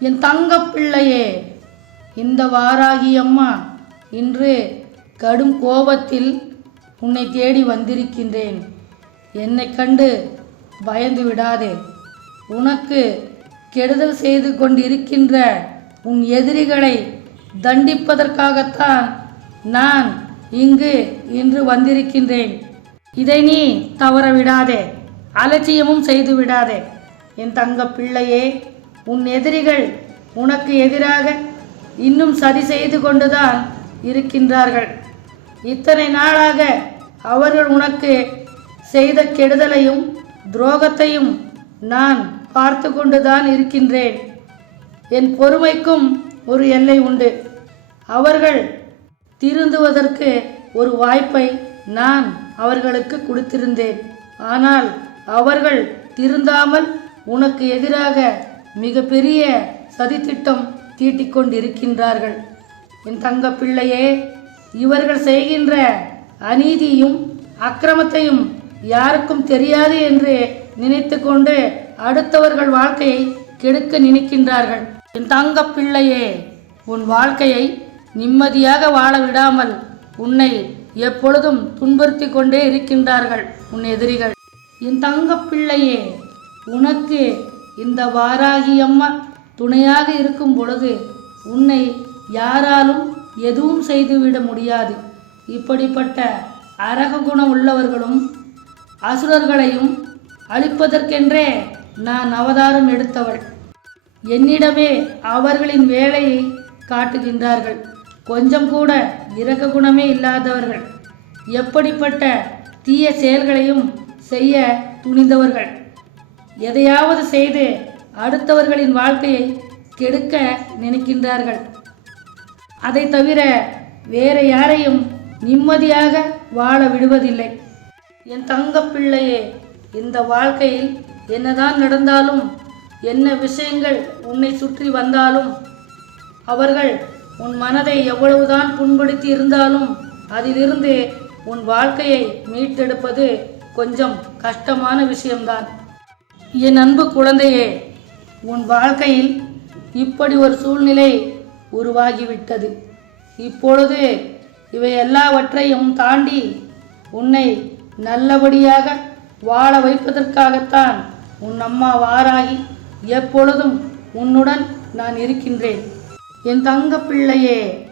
என் தங்க பிள்ளையே இந்த வாராகி அம்மா இன்று கடும் கோபத்தில் உன்னை தேடி வந்திருக்கின்றேன். என்னை கண்டு பயந்து விடாதே. உனக்கு கெடுதல் செய்து கொண்டிருக்கின்ற உன் எதிரிகளை தண்டிப்பதற்காகத்தான் நான் இங்கு இன்று வந்திருக்கின்றேன். இதை நீ தவற விடாதே அலட்சியமும் செய்து விடாதே. என் தங்க பிள்ளையே உன் எதிரிகள் உனக்கு எதிராக இன்னும் சதி செய்து கொண்டுதான் இருக்கின்றார்கள். இத்தனை நாளாக அவர்கள் உனக்கு செய்த கெடுதலையும் துரோகத்தையும் நான் பார்த்து கொண்டுதான் இருக்கின்றேன். என் பொறுமைக்கும் ஒரு எல்லை உண்டு. அவர்கள் திருந்துவதற்கு ஒரு வாய்ப்பை நான் அவர்களுக்கு கொடுத்திருந்தேன். ஆனால் அவர்கள் திருந்தாமல் உனக்கு எதிராக மிகப்பெரிய சதித்திட்டம் தீட்டிக்கொண்டிருக்கின்றார்கள். என் தங்க பிள்ளையே இவர்கள் செய்கின்ற அநீதியும் அக்கிரமத்தையும் யாருக்கும் தெரியாது என்று நினைத்து கொண்டு அடுத்தவர்கள் வாழ்க்கையை கெடுக்க நினைக்கின்றார்கள். என் தங்க பிள்ளையே உன் வாழ்க்கையை நிம்மதியாக வாழ விடாமல் உன்னை எப்பொழுதும் துன்புறுத்தி கொண்டே இருக்கின்றார்கள் உன் எதிரிகள். என் தங்க பிள்ளையே உனக்கு இந்த வாராகி அம்மா துணையாக இருக்கும் பொழுது உன்னை யாராலும் எதுவும் செய்துவிட முடியாது. இப்படிப்பட்ட அரக குணம் உள்ளவர்களும் அசுரர்களையும் அழிப்பதற்கென்றே நான் அவதாரம் எடுத்தவள். என்னிடமே அவர்களின் வேலையை காட்டுகின்றார்கள். கொஞ்சம் கூட இரக்க குணமே இல்லாதவர்கள். எப்படிப்பட்ட தீய செயல்களையும் செய்ய துணிந்தவர்கள். எதையாவது செய்து அடுத்தவர்களின் வாழ்க்கையை கெடுக்க நினைக்கின்றார்கள். அதை தவிர வேற யாரையும் நிம்மதியாக வாழ விடுவதில்லை. என் தங்க பிள்ளையே இந்த வாழ்க்கையில் என்னதான் நடந்தாலும் என்ன விஷயங்கள் உன்னை சுற்றி வந்தாலும் அவர்கள் உன் மனதை எவ்வளவுதான் புண்படுத்தி இருந்தாலும் அதிலிருந்து உன் வாழ்க்கையை மீட்டெடுப்பது கொஞ்சம் கஷ்டமான விஷயம்தான். என் அன்பு குழந்தையே உன் வாழ்க்கையில் இப்படி ஒரு சூழ்நிலை உருவாகிவிட்டது. இப்பொழுது இவை எல்லாவற்றையும் தாண்டி உன்னை நல்லபடியாக வாழ வைப்பதற்காகத்தான் உன் அம்மா வாராகி எப்பொழுதும் உன்னுடன் நான் இருக்கின்றேன். என் தங்க பிள்ளையே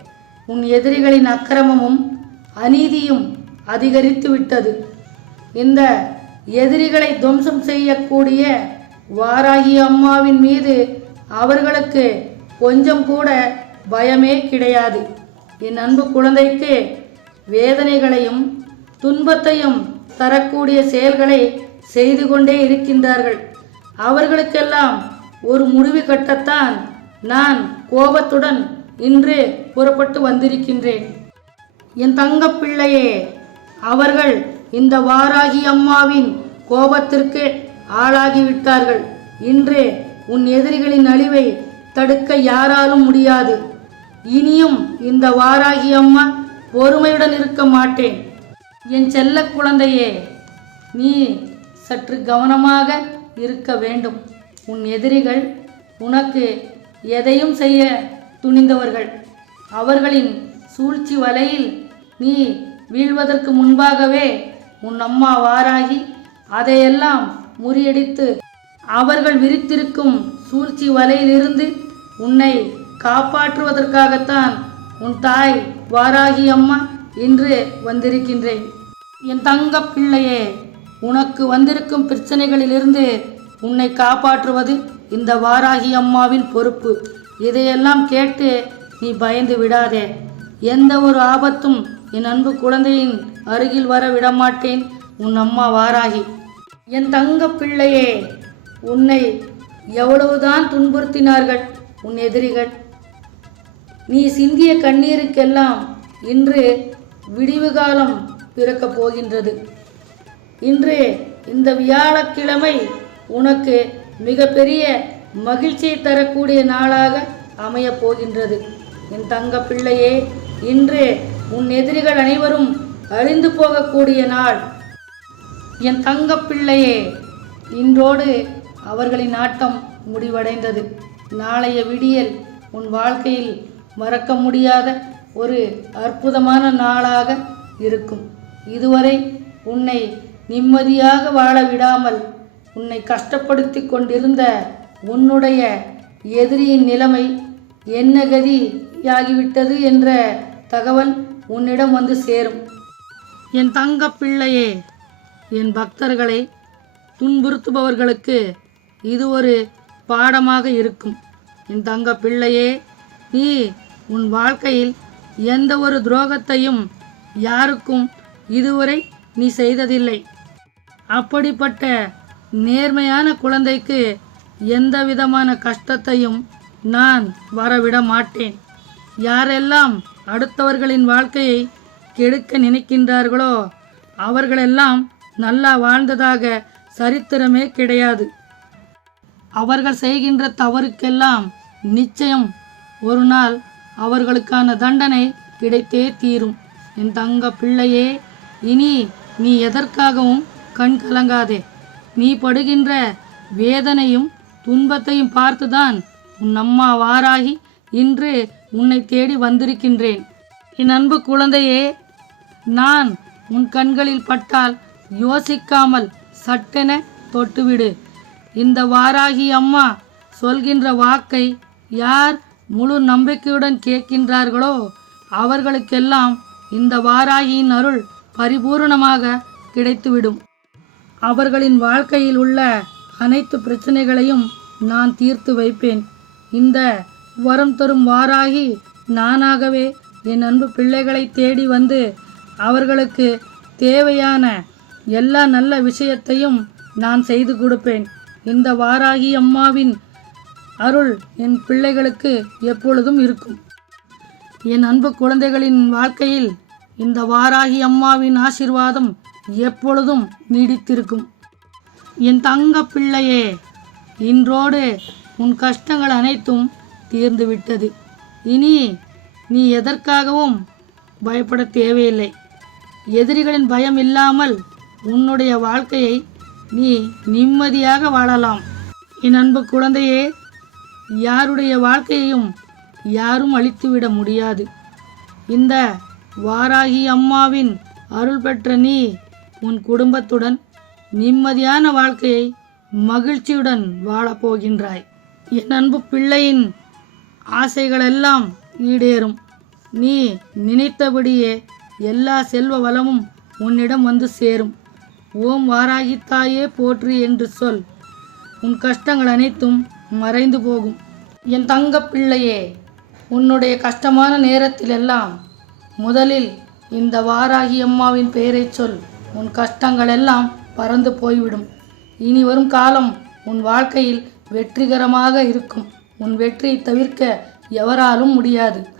உன் எதிரிகளின் அக்கிரமமும் அநீதியும் அதிகரித்து விட்டது இந்த எதிரிகளை துவம்சம் செய்யக்கூடிய வாராகி அம்மாவின் மீது அவர்களுக்கு கொஞ்சம் கூட பயமே கிடையாது. என் அன்பு குழந்தைக்கு வேதனைகளையும் துன்பத்தையும் தரக்கூடிய செயல்களை செய்து கொண்டே இருக்கின்றார்கள். அவர்களுக்கெல்லாம் ஒரு முடிவு கட்டத்தான் நான் கோபத்துடன் இன்று புறப்பட்டு வந்திருக்கின்றேன். என் தங்கப் பிள்ளையே அவர்கள் இந்த வாராகி அம்மாவின் கோபத்திற்கு ஆளாகிவிட்டார்கள். இன்று உன் எதிரிகளின் அழிவை தடுக்க யாராலும் முடியாது. இனியும் இந்த வாராகி அம்மா பொறுமையுடன் இருக்க மாட்டேன். என் செல்ல குழந்தையே நீ சற்று கவனமாக இருக்க வேண்டும். உன் எதிரிகள் உனக்கு எதையும் செய்ய துணிந்தவர்கள். அவர்களின் சூழ்ச்சி வலையில் நீ வீழ்வதற்கு முன்பாகவே உன் அம்மா வாராகி அதையெல்லாம் முறியடித்து அவர்கள் விரித்திருக்கும் சூழ்ச்சி வலையிலிருந்து உன்னை காப்பாற்றுவதற்காகத்தான் உன் தாய் வாராகி அம்மா இன்று வந்திருக்கின்றேன். என் தங்க பிள்ளையே உனக்கு வந்திருக்கும் பிரச்சனைகளிலிருந்து உன்னை காப்பாற்றுவது இந்த வாராகி அம்மாவின் பொறுப்பு. இதையெல்லாம் கேட்டு நீ பயந்து விடாதே. எந்த ஒரு ஆபத்தும் என் அன்பு குழந்தையின் அருகில் வர விடமாட்டேன். உன் அம்மா வாராகி. என் தங்க பிள்ளையே உன்னை எவ்வளவுதான் துன்புறுத்தினார்கள் உன் எதிரிகள். நீ சிந்திய கண்ணீருக்கெல்லாம் இன்று விடிவு காலம் பிறக்கப் போகின்றது. இன்று இந்த வியாழக்கிழமை உனக்கு மிகப்பெரிய மகிழ்ச்சியை தரக்கூடிய நாளாக அமையப் போகின்றது. என் தங்க பிள்ளையே இன்று உன் எதிரிகள் அனைவரும் அழிந்து போகக்கூடிய நாள். என் தங்க பிள்ளையே இன்றோடு அவர்களின் ஆட்டம் முடிவடைந்தது. நாளைய விடியல் உன் வாழ்க்கையில் மறக்க முடியாத ஒரு அற்புதமான நாளாக இருக்கும். இதுவரை உன்னை நிம்மதியாக வாழ விடாமல் உன்னை கஷ்டப்படுத்தி கொண்டிருந்த உன்னுடைய எதிரியின் நிலைமை என்ன கதியாகிவிட்டது என்ற தகவல் உன்னிடம் வந்து சேரும். என் தங்க பிள்ளையே என் பக்தர்களை துன்புறுத்துபவர்களுக்கு இது ஒரு பாடமாக இருக்கும். என் தங்க பிள்ளையே நீ உன் வாழ்க்கையில் எந்த ஒரு துரோகத்தையும் யாருக்கும் இதுவரை நீ செய்ததில்லை. அப்படிப்பட்ட நேர்மையான குழந்தைக்கு எந்த விதமான கஷ்டத்தையும் நான் வரவிட மாட்டேன். யாரெல்லாம் அடுத்தவர்களின் வாழ்க்கையை கெடுக்க நினைக்கின்றார்களோ அவர்களெல்லாம் நல்லா வாழ்ந்ததாக சரித்திரமே கிடையாது. அவர்கள் செய்கின்ற தவறுக்கெல்லாம் நிச்சயம் ஒரு நாள் அவர்களுக்கான தண்டனை கிடைத்தே தீரும். என் தங்க பிள்ளையே இனி நீ எதற்காகவும் கண் கலங்காதே. நீ படுகின்ற வேதனையும் துன்பத்தையும் பார்த்துதான் உன் அம்மா வாராகி இன்று உன்னை தேடி வந்திருக்கின்றேன். என் அன்பு குழந்தையே நான் உன் கண்களில் பட்டால் யோசிக்காமல் சட்டென தொட்டுவிடு. இந்த வாராகி அம்மா சொல்கின்ற வாக்கை யார் முழு நம்பிக்கையுடன் கேட்கின்றார்களோ அவர்களுக்கெல்லாம் இந்த வாராகியின் அருள் பரிபூரணமாக கிடைத்துவிடும். அவர்களின் வாழ்க்கையில் உள்ள அனைத்து பிரச்சனைகளையும் நான் தீர்த்து வைப்பேன். இந்த வரம் தரும் வாராகி நானாகவே என் அன்பு பிள்ளைகளை தேடி வந்து அவர்களுக்கு தேவையான எல்லா நல்ல விஷயத்தையும் நான் செய்து கொடுப்பேன். இந்த வாராகி அம்மாவின் அருள் என் பிள்ளைகளுக்கு எப்பொழுதும் இருக்கும். என் அன்பு குழந்தைகளின் வாழ்க்கையில் இந்த வாராகி அம்மாவின் ஆசிர்வாதம் எப்பொழுதும் நீடித்திருக்கும். என் தங்க பிள்ளையே இன்றோடு உன் கஷ்டங்கள் அனைத்தும் தீர்ந்துவிட்டது. இனி நீ எதற்காகவும் பயப்பட தேவையில்லை. எதிரிகளின் பயம் இல்லாமல் உன்னுடைய வாழ்க்கையை நீ நிம்மதியாக வாழலாம். என் அன்பு குழந்தையே யாருடைய வாழ்க்கையையும் யாரும் அழித்துவிட முடியாது. இந்த வாராகி அம்மாவின் அருள் பெற்ற நீ உன் குடும்பத்துடன் நிம்மதியான வாழ்க்கையை மகிழ்ச்சியுடன் வாழப்போகின்றாய் என் அன்பு பிள்ளையின் ஆசைகளெல்லாம் ஈடேறும். நீ நினைத்தபடியே எல்லா செல்வ வளமும் உன்னிடம் வந்து சேரும். ஓம் வாராகி தாயே போற்றி என்று சொல். உன் கஷ்டங்கள் அனைத்தும் மறைந்து போகும். என் தங்க பிள்ளையே உன்னுடைய கஷ்டமான நேரத்திலெல்லாம் முதலில் இந்த வாராகி அம்மாவின் பெயரை சொல். உன் கஷ்டங்கள் எல்லாம் பறந்து போய்விடும். இனி வரும் காலம் உன் வாழ்க்கையில் வெற்றிகரமாக இருக்கும். உன் வெற்றியை தவிர்க்க எவராலும் முடியாது.